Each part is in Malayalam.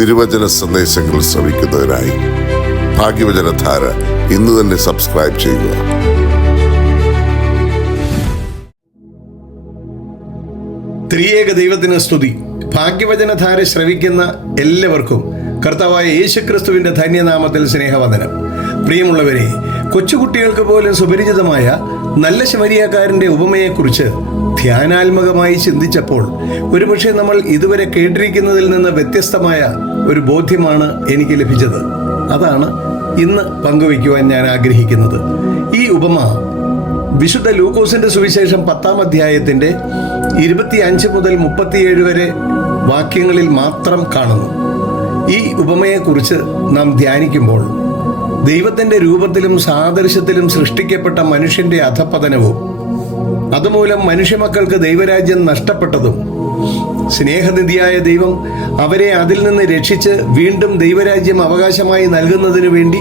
തിരുവചന സന്ദേശങ്ങൾ ശ്രവിക്കുന്നതിനായി ഭാഗ്യവചനധാര ഇന്ന് തന്നെ സബ്സ്ക്രൈബ് ചെയ്യുക. ത്രിയേക ദൈവത്തിന് സ്തുതി. ഭാഗ്യവചനധാര ശ്രവിക്കുന്ന എല്ലാവർക്കും കർത്താവായ യേശുക്രിസ്തുവിന്റെ ധന്യനാമത്തിൽ സ്നേഹവന്ദനം. പ്രിയമുള്ളവരെ, കൊച്ചുകുട്ടികൾക്ക് പോലും സുപരിചിതമായ നല്ല ശമരിയക്കാരന്റെ ഉപമയെക്കുറിച്ച് ധ്യാനാത്മകമായി ചിന്തിച്ചപ്പോൾ ഒരുപക്ഷെ നമ്മൾ ഇതുവരെ കേട്ടിരിക്കുന്നതിൽ നിന്ന് വ്യത്യസ്തമായ ഒരു ബോധ്യമാണ് എനിക്ക് ലഭിച്ചത്. അതാണ് ഇന്ന് പങ്കുവയ്ക്കുവാൻ ഞാൻ ആഗ്രഹിക്കുന്നത്. ഈ ഉപമ വിശുദ്ധ ലൂക്കോസിന്റെ സുവിശേഷം 10-ാം അധ്യായത്തിന്റെ 25 മുതൽ 37 വരെ വാക്യങ്ങളിൽ മാത്രം കാണുന്നു. ഈ ഉപമയെക്കുറിച്ച് നാം ധ്യാനിക്കുമ്പോൾ ദൈവത്തിന്റെ രൂപത്തിലും സാദൃശ്യത്തിലും സൃഷ്ടിക്കപ്പെട്ട മനുഷ്യന്റെ അധപ്പതനവും അതുമൂലം മനുഷ്യമക്കൾക്ക് ദൈവരാജ്യം നഷ്ടപ്പെട്ടതും സ്നേഹനിധിയായ ദൈവം അവരെ അതിൽ നിന്ന് രക്ഷിച്ച് വീണ്ടും ദൈവരാജ്യം അവകാശമായി നൽകുന്നതിനു വേണ്ടി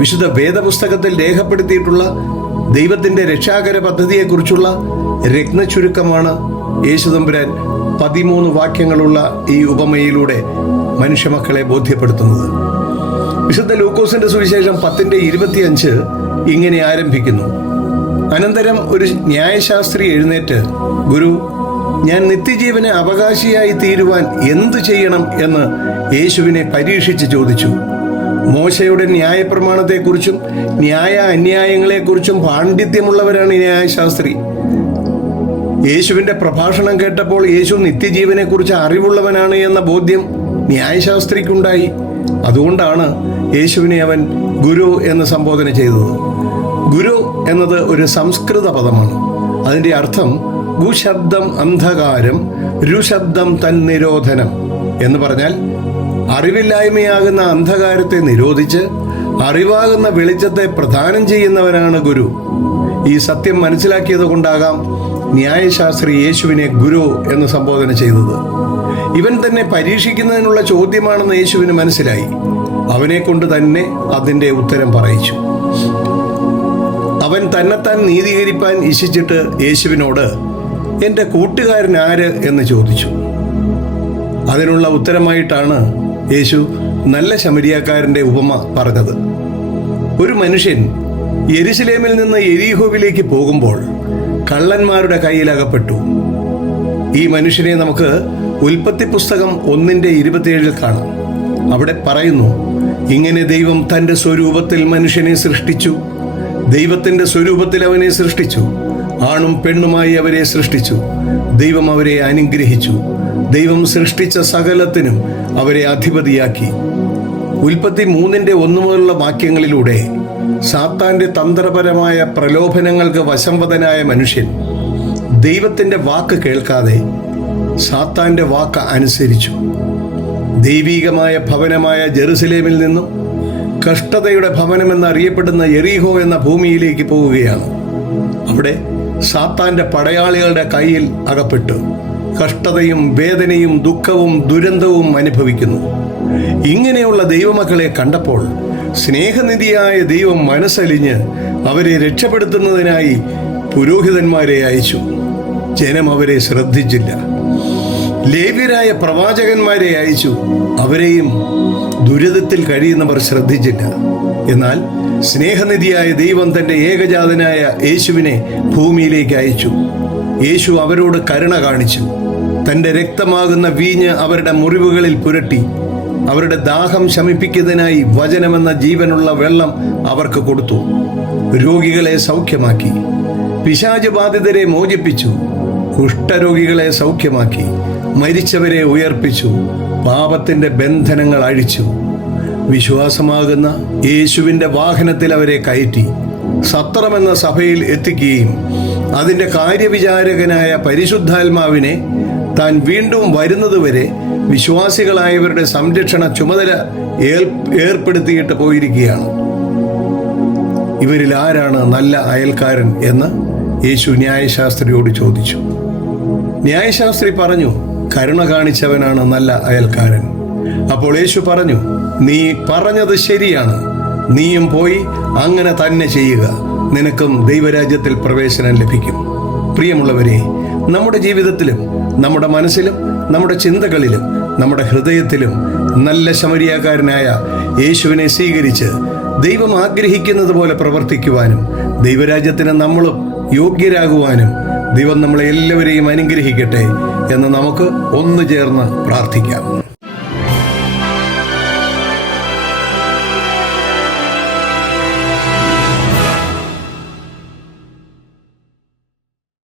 വിശുദ്ധ വേദപുസ്തകത്തിൽ രേഖപ്പെടുത്തിയിട്ടുള്ള ദൈവത്തിന്റെ രക്ഷാകര പദ്ധതിയെക്കുറിച്ചുള്ള രത്നച്ചുരുക്കമാണ് യേശുതമ്പുരാൻ 13 വാക്യങ്ങളുള്ള ഈ ഉപമയിലൂടെ മനുഷ്യമക്കളെ ബോധ്യപ്പെടുത്തുന്നത്. വിശുദ്ധ ലൂക്കോസിന്റെ സുവിശേഷം 10:25 ഇങ്ങനെ ആരംഭിക്കുന്നു: അനന്തരം ഒരു ന്യായശാസ്ത്രി എഴുന്നേറ്റ്, ഗുരു, ഞാൻ നിത്യജീവന് അവകാശിയായി തീരുവാൻ എന്തു ചെയ്യണം എന്ന് യേശുവിനെ പരീക്ഷിച്ച് ചോദിച്ചു. മോശയുടെ ന്യായപ്രമാണത്തെക്കുറിച്ചും ന്യായ അന്യായങ്ങളെക്കുറിച്ചും പാണ്ഡിത്യമുള്ളവരാണ് ഈ ന്യായശാസ്ത്രി. യേശുവിന്റെ പ്രഭാഷണം കേട്ടപ്പോൾ യേശു നിത്യജീവനെക്കുറിച്ച് അറിവുള്ളവനാണ് എന്ന ബോധ്യം ന്യായശാസ്ത്രിക്കുണ്ടായി. അതുകൊണ്ടാണ് യേശുവിനെ അവൻ ഗുരു എന്ന് സംബോധന ചെയ്തത്. ഗുരു എന്നത് ഒരു സംസ്കൃത പദമാണ്. അതിൻ്റെ അർത്ഥം ഗുശബ്ദം അന്ധകാരം, രുശബ്ദം തന്നിരോധനം എന്ന് പറഞ്ഞാൽ അറിവില്ലായ്മയാകുന്ന അന്ധകാരത്തെ നിരോധിച്ച് അറിവാകുന്ന വെളിച്ചത്തെ പ്രദാനം ചെയ്യുന്നവനാണ് ഗുരു. ഈ സത്യം മനസ്സിലാക്കിയത് കൊണ്ടാകാം ന്യായശാസ്ത്രി യേശുവിനെ ഗുരു എന്ന് സംബോധന ചെയ്തത്. ഇവൻ തന്നെ പരീക്ഷിക്കുന്നതിനുള്ള ചോദ്യമാണെന്ന് യേശുവിന് മനസ്സിലായി. അവനെ കൊണ്ട് തന്നെ അതിൻ്റെ ഉത്തരം പറയിച്ചു. അവൻ തന്നെത്താൻ നീതീകരിപ്പാൻ ഇച്ഛിച്ചിട്ട് യേശുവിനോട്, എൻ്റെ കൂട്ടുകാരൻ ആര് എന്ന് ചോദിച്ചു. അതിനുള്ള ഉത്തരമായിട്ടാണ് യേശു നല്ല ശമരിയക്കാരന്റെ ഉപമ പറഞ്ഞത്. ഒരു മനുഷ്യൻ യെരുശലേമിൽ നിന്ന് യെരീഹോവിലേക്ക് പോകുമ്പോൾ കള്ളന്മാരുടെ കയ്യിലകപ്പെട്ടു. ഈ മനുഷ്യനെ നമുക്ക് ഉൽപ്പത്തി പുസ്തകം 1:27 കാണാം. അവിടെ പറയുന്നു, ഇങ്ങനെ ദൈവം തൻ്റെ സ്വരൂപത്തിൽ മനുഷ്യനെ സൃഷ്ടിച്ചു, ദൈവത്തിൻ്റെ സ്വരൂപത്തിൽ അവനെ സൃഷ്ടിച്ചു, ആണും പെണ്ണുമായി അവരെ സൃഷ്ടിച്ചു. ദൈവം അവരെ അനുഗ്രഹിച്ചു. ദൈവം സൃഷ്ടിച്ച സകലത്തിനും അവരെ അധിപതിയാക്കി. ഉൽപ്പത്തി 3:1 മുതലുള്ള വാക്യങ്ങളിലൂടെ സാത്താന്റെ തന്ത്രപരമായ പ്രലോഭനങ്ങൾക്ക് വശംവദനായ മനുഷ്യൻ ദൈവത്തിന്റെ വാക്ക് കേൾക്കാതെ സാത്താന്റെ വാക്ക് അനുസരിച്ചു. ദൈവീകമായ ഭവനമായ ജെറുസലേമിൽ നിന്നും കഷ്ടതയുടെ ഭവനമെന്നറിയപ്പെടുന്ന യെരീഹോ എന്ന ഭൂമിയിലേക്ക് പോവുകയാണ്. അവിടെ സാത്താന്റെ പടയാളികളുടെ കയ്യിൽ അകപ്പെട്ടു കഷ്ടതയും വേദനയും ദുഃഖവും ദുരന്തവും അനുഭവിക്കുന്നു. ഇങ്ങനെയുള്ള ദൈവമക്കളെ കണ്ടപ്പോൾ സ്നേഹനിധിയായ ദൈവം മനസ്സലിഞ്ഞ് അവരെ രക്ഷപ്പെടുത്തുന്നതിനായി പുരോഹിതന്മാരെ അയച്ചു. ജനം അവരെ ശ്രദ്ധിച്ചില്ല. ലേവ്യരായ പ്രവാചകന്മാരെ അയച്ചു. അവരെയും ദുരിതത്തിൽ കഴിയുന്നവർ ശ്രദ്ധിച്ചില്ല. എന്നാൽ സ്നേഹനിധിയായ ദൈവം തൻ്റെ ഏകജാതനായ യേശുവിനെ ഭൂമിയിലേക്ക് അയച്ചു. യേശു അവരോട് കരുണ കാണിച്ചു. തൻ്റെ രക്തമാകുന്ന വീഞ്ഞ് അവരുടെ മുറിവുകളിൽ പുരട്ടി അവരുടെ ദാഹം ശമിപ്പിക്കുന്നതിനായി വചനമെന്ന ജീവനുള്ള വെള്ളം അവർക്ക് കൊടുത്തു. രോഗികളെ സൗഖ്യമാക്കി, പിശാച് ബാധിതരെ മോചിപ്പിച്ചു, കുഷ്ഠരോഗികളെ സൗഖ്യമാക്കി, മരിച്ചവരെ ഉയർപ്പിച്ചു, പാപത്തിന്റെ ബന്ധനങ്ങൾ അഴിച്ചു. വിശ്വാസമാകുന്ന യേശുവിൻ്റെ വാഹനത്തിൽ അവരെ കയറ്റി സത്രമെന്ന സഭയിൽ എത്തിക്കുകയും അതിൻ്റെ കാര്യവിചാരകനായ പരിശുദ്ധാത്മാവിനെ താൻ വീണ്ടും വരുന്നതുവരെ വിശ്വാസികളായവരുടെ സംരക്ഷണ ചുമതല ഏർപ്പെടുത്തിയിട്ട് പോയിരിക്കുകയാണ്. ഇവരിൽ ആരാണ് നല്ല അയൽക്കാരൻ എന്ന് യേശു ന്യായശാസ്ത്രിയോട് ചോദിച്ചു. ന്യായശാസ്ത്രി പറഞ്ഞു, കരുണ കാണിച്ചവനാണ് നല്ല അയൽക്കാരൻ. അപ്പോൾ യേശു പറഞ്ഞു, നീ പറഞ്ഞത് ശരിയാണ്. നീയും പോയി അങ്ങനെ തന്നെ ചെയ്യുക. നിനക്കും ദൈവരാജ്യത്തിൽ പ്രവേശനം ലഭിക്കും. പ്രിയമുള്ളവരെ, നമ്മുടെ ജീവിതത്തിലും നമ്മുടെ മനസ്സിലും നമ്മുടെ ചിന്തകളിലും നമ്മുടെ ഹൃദയത്തിലും നല്ല ശമരിയാക്കാരനായ യേശുവിനെ സ്വീകരിച്ച് ദൈവം ആഗ്രഹിക്കുന്നത് പോലെ പ്രവർത്തിക്കുവാനും ദൈവരാജ്യത്തിന് നമ്മളും യോഗ്യരാകുവാനും ദൈവം നമ്മളെ എല്ലാവരെയും അനുഗ്രഹിക്കട്ടെ എന്ന് നമുക്ക് ഒന്നു ചേർന്ന് പ്രാർത്ഥിക്കാം.